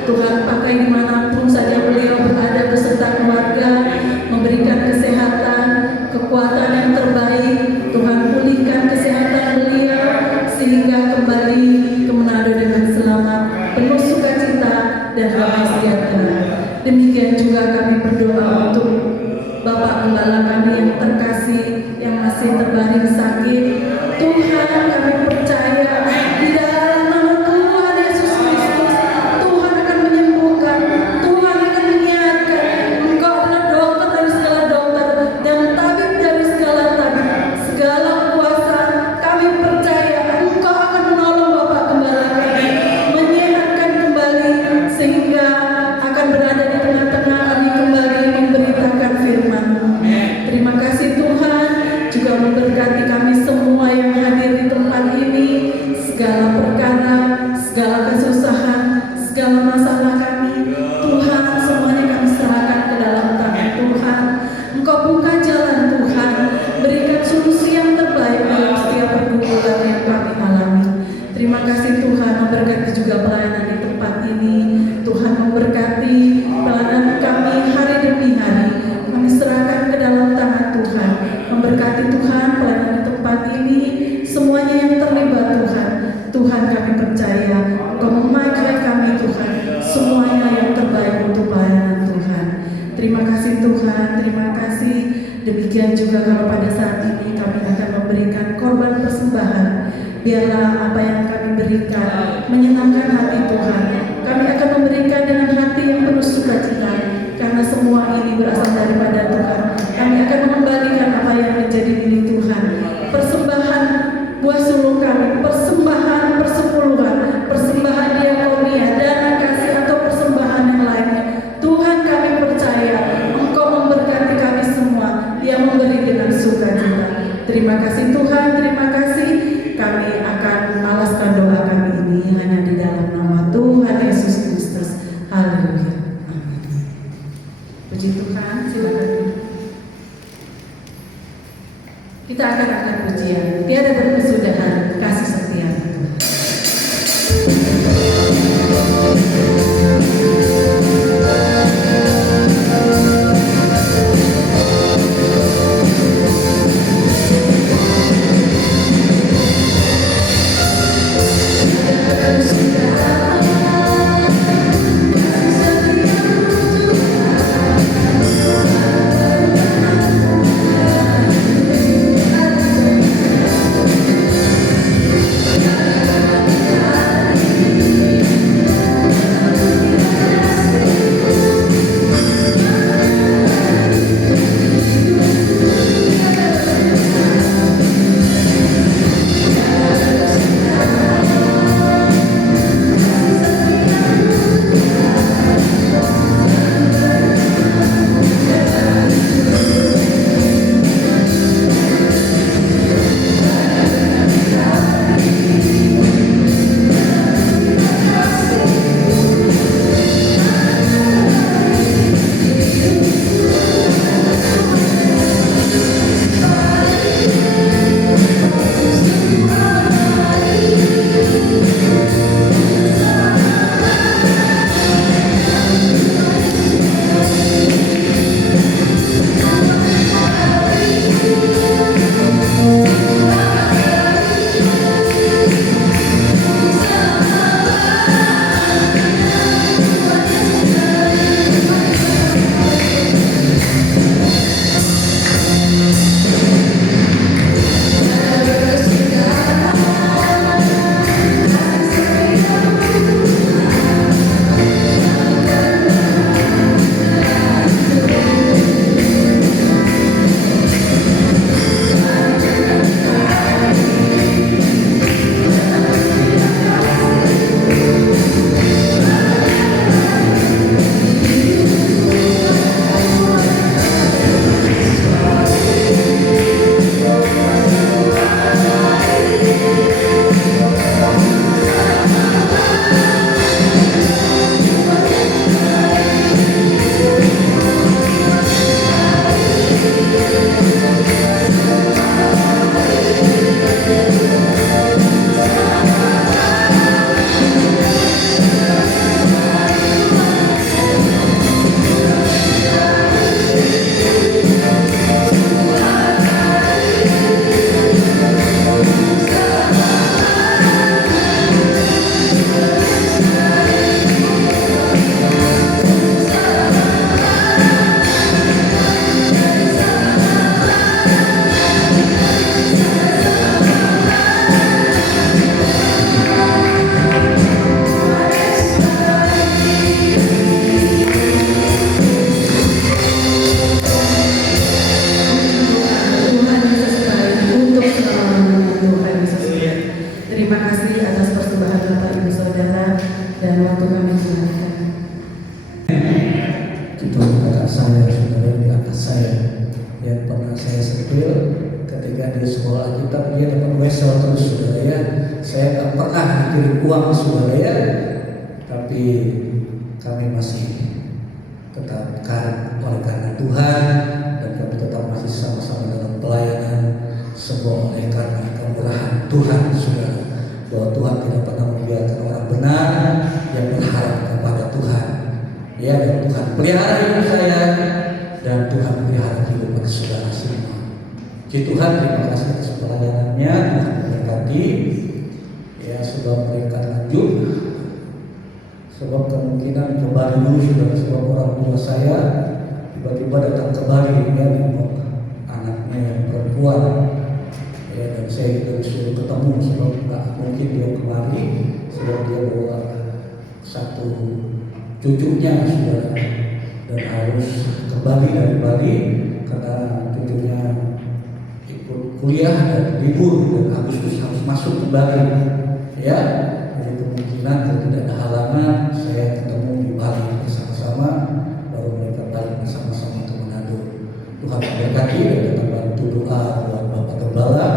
Tuhan pakai dimanapun saja beliau berada beserta keluarga, memberikan kesehatan, kekuatan yang terbaik. Tuhan pulihkan kesehatan beliau sehingga kembali ke Manado dengan selamat, penuh sukacita dan damai sejahtera. Demikian juga kami berdoa untuk Bapak Gembala kami yang terkasih, yang masih terbaring sakit. Tuhan, kami percaya di dalam nama Tuhan Yesus Kristus, Tuhan akan menyembuhkan, Tuhan akan menyehatkan. Engkau adalah dokter dari segala dokter dan tabib dari segala tabib. Segala kuasa kami percaya Engkau akan menolong Bapak Gembala kami, menyehatkan kembali sehingga akan berada di tengah-tengah kami kembali memberitakan firman-Mu. Terima kasih Tuhan, juga memberkati kami semua yang hadir di tempat ini. Segala perkara, segala kesusahan, segala masalah kami, Tuhan, semuanya kami serahkan ke dalam tangan Tuhan. Engkau buka jalan Tuhan, berikan solusi yang terbaik dalam setiap pergumulan yang kami alami. Terima kasih Tuhan, memberkati juga pelayanan di tempat ini. Tuhan memberkati pelayanan kami hari demi hari. Kami serahkan ke dalam tangan Tuhan. Memberkati Tuhan pelayanan di tempat ini, semuanya yang terlibat Tuhan. Tuhan kami percaya Engkau memakai kami Tuhan, semuanya yang terbaik untuk pelayanan Tuhan. Terima kasih Tuhan, terima kasih. Demikian juga kalau pada saat ini kami akan memberikan korban persembahan. Biarlah apa yang kami berikan menyenangkan hati Tuhan. Kami akan memberikan dengan hati yang penuh sukacita, karena semua ini berasal daripada Tuhan. Kami akan mengembalikan apa yang menjadi milik Tuhan. Persembahan buah sulung kami, persembahan persepuluhan, persembahan diakonia, dana kasih atau persembahan yang lainnya. Tuhan kami percaya Engkau memberkati kami semua yang memberi dengan sukacita. Terima kasih Tuhan, terima kasih. Kami akan alaskan doa kami ini hanya di dalam nama Tuhan Yesus Kristus. Haleluya. Amin. Puji Tuhan, silakan. Kita akan angkat pujian. Tiada berkesudahan kasih setia Tuhan. Kita saya, saudara, di atas saya. Yang pernah saya sentil ketika di sekolah kita, dia dapat wesel terus, saudara ya. Saya tak pernah dikirim uang, saudara ya, tapi kami masih tetap oleh karena Tuhan, dan kami tetap masih sama-sama dalam pelayanan, semua oleh karena kemurahan Tuhan, saudara. Bahwa Tuhan tidak pernah membiarkan orang benar yang berharap kepada Tuhan. Ya, dan Tuhan pelihara hidup saya, dan Tuhan pelihara hidup bagi saudara semua. Puji Tuhan, terima kasih atas pelayanannya. Tuhan memberkati. Ya, sebab mereka lanjut, sebab kemungkinan kembali dulu, saudara. Sebab orang tua saya tiba-tiba datang kembali, ya, nengok anaknya yang perempuan. Ya, dan saya juga disuruh ketemu, sebab nggak mungkin dia kembali, sebab dia bawa satu cucunya, saudara, dan harus kembali dari Bali karena cucunya ikut kuliah dan libur, dan Agustus harus masuk kembali. Ya, jadi kemungkinan kalau tidak ada halangan saya ketemu di Bali bersama-sama, baru mereka balik bersama-sama ke Manado. Tuhan memberkati, dan tetap bantu doa buat Bapak Gembala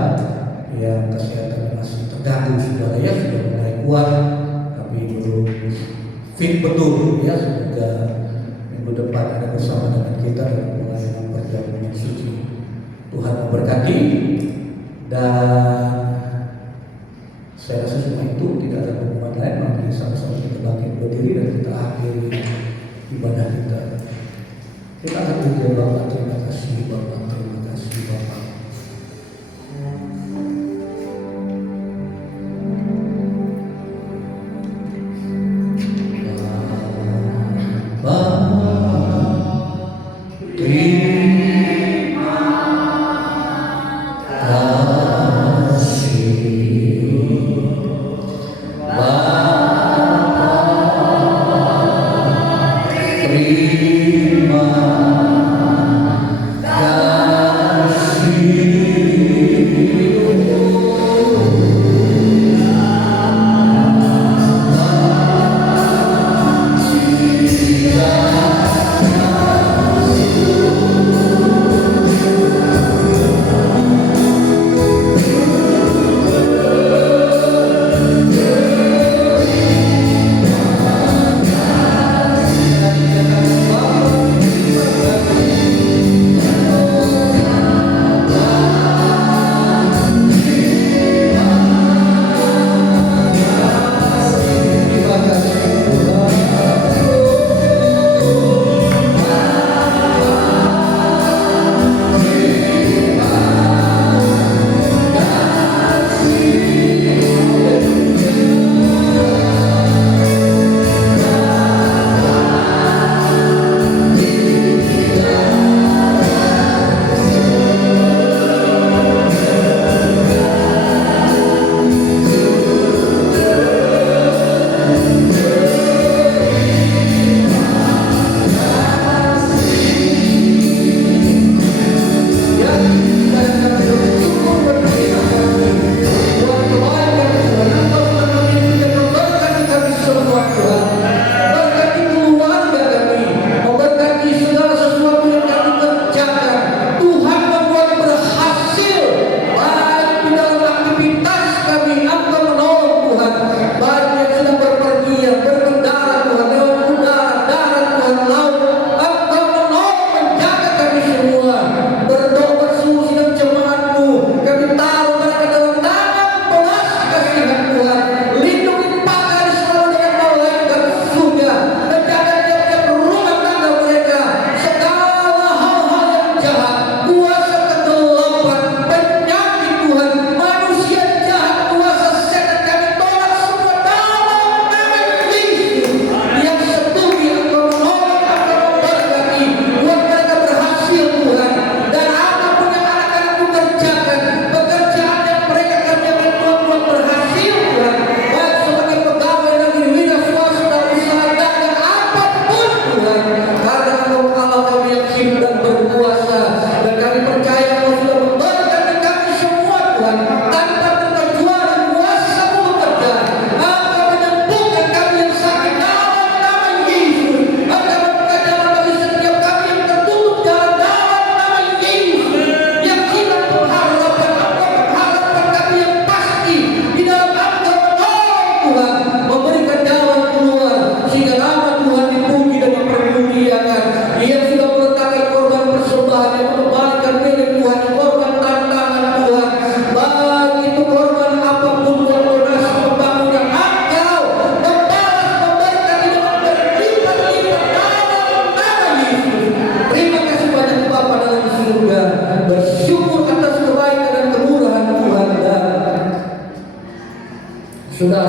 yang kesehatannya masih terganggu, saudara ya, sudah mulai kuat tapi belum fit betul ya. Semoga minggu depan ada bersama dengan kita dalam pelayanan perjamuan suci. Tuhan memberkati, dan saya rasa semua itu tidak ada pengumuman lain. Mari sama-sama kita bangkit berdiri dan kita akhiri ibadah kita. Kita akan puji Bapak. Terima kasih Bapak, terima kasih Bapak. Terima kasih.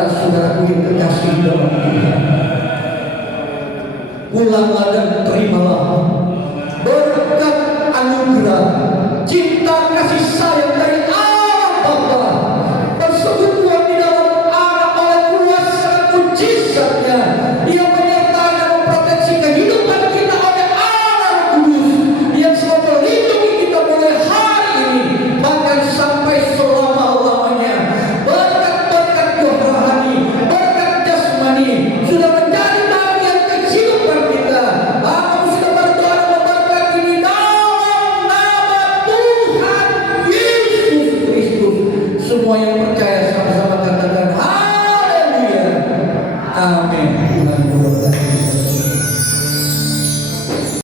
saudara-saudaraku yang terkasih dalam Tuhan. Pulanglah dan